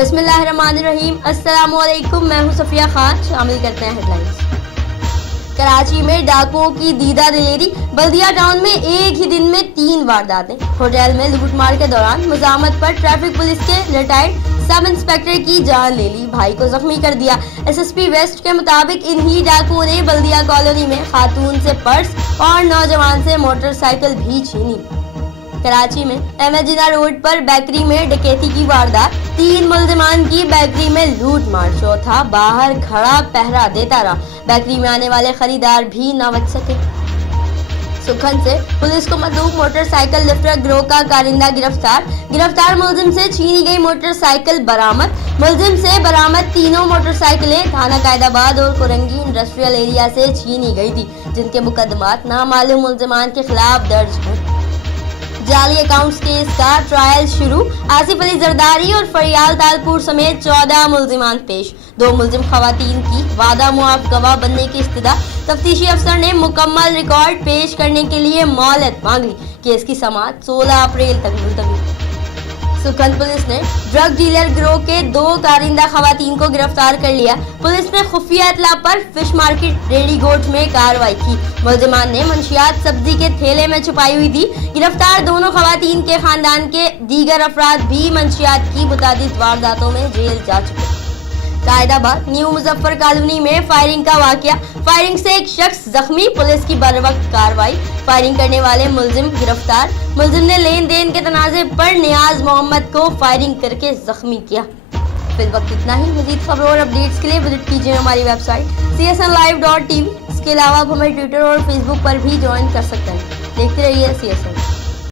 बिस्मिल्लाहिर्रहमानिर्रहीम। अस्सलाम वालेकुम, मैं हूं सफिया खान। शामिल करते हैं हेडलाइंस। कराची में डाकुओं की दीदा दिलेरी। बल्दिया टाउन में एक ही दिन में 3 वारदातें। होटल में लूटमार के दौरान मुजामत पर ट्रैफिक पुलिस के रिटायर्ड सब इंस्पेक्टर की जान ले ली, भाई को जख्मी कर दिया। एसएसपी वेस्ट के मुताबिक इन्हीं डाकुओं ने बल्दिया कॉलोनी में खातून से पर्स और नौजवान से मोटरसाइकिल भी छीनी। कराची में अहमद जिना रोड पर बेकरी में डकैती की वारदात। 3 मुल्जिमान की बेकरी में लूट मार, चौथा बाहर खड़ा पहरा देता रहा। बेकरी में आने वाले खरीदार भी न बच सके। सुखन से पुलिस को मतलूब मोटरसाइकिल लिफ्टर गिरोह का कारिंदा गिरफ्तार मुल्जिम से छीनी गई मोटरसाइकिल बरामद। मुल्जिम से बरामद तीनों मोटरसाइकिलें थाना कायदाबाद और कुरंगी इंडस्ट्रियल एरिया से छीनी गई थी, जिनके मुकदमात नामालूम मुल्जिमान के खिलाफ दर्ज हैं। जाली अकाउंट्स केस का ट्रायल शुरू। आसिफ अली जरदारी और फरियाल तालपुर समेत 14 मुल्जिमान पेश। 2 मुल्जिम खवातीन की वादा मुआफ गवाह बनने की इस्तदा। तफ्तीशी अफसर ने मुकम्मल रिकॉर्ड पेश करने के लिए मोहलत मांग ली। केस की समाअत 16 अप्रैल तक मुलतवी। सुखन पुलिस ने ड्रग डीलर गिरोह के 2 कारिंदा खवातीन को गिरफ्तार कर लिया। पुलिस ने खुफिया इत्तला पर फिश मार्केट रेडी गोट में कार्रवाई की। मुल्जिमान ने मंशियात सब्जी के थैले में छुपाई हुई थी। गिरफ्तार दोनों खवातीन के खानदान के दीगर अफराद भी मंशियात की मुतादिद वारदातों में जेल जा चुके। कायदाबाद न्यू मुजफ्फर कॉलोनी में फायरिंग का वाकया। फायरिंग से एक शख्स जख्मी, पुलिस की बरवक्त कार्रवाई। फायरिंग करने वाले मुल्जिम गिरफ्तार। मुल्जिम ने लेन देन के तनाज़े पर नियाज मोहम्मद को फायरिंग करके जख्मी किया। फिर वक्त इतना ही। मजीद खबरों और अपडेट्स के लिए विजिट कीजिए हमारी वेबसाइट csnlive.tv। इसके अलावा आप हमें ट्विटर और फेसबुक पर भी ज्वाइन कर सकते हैं। देखते रहिए CSN।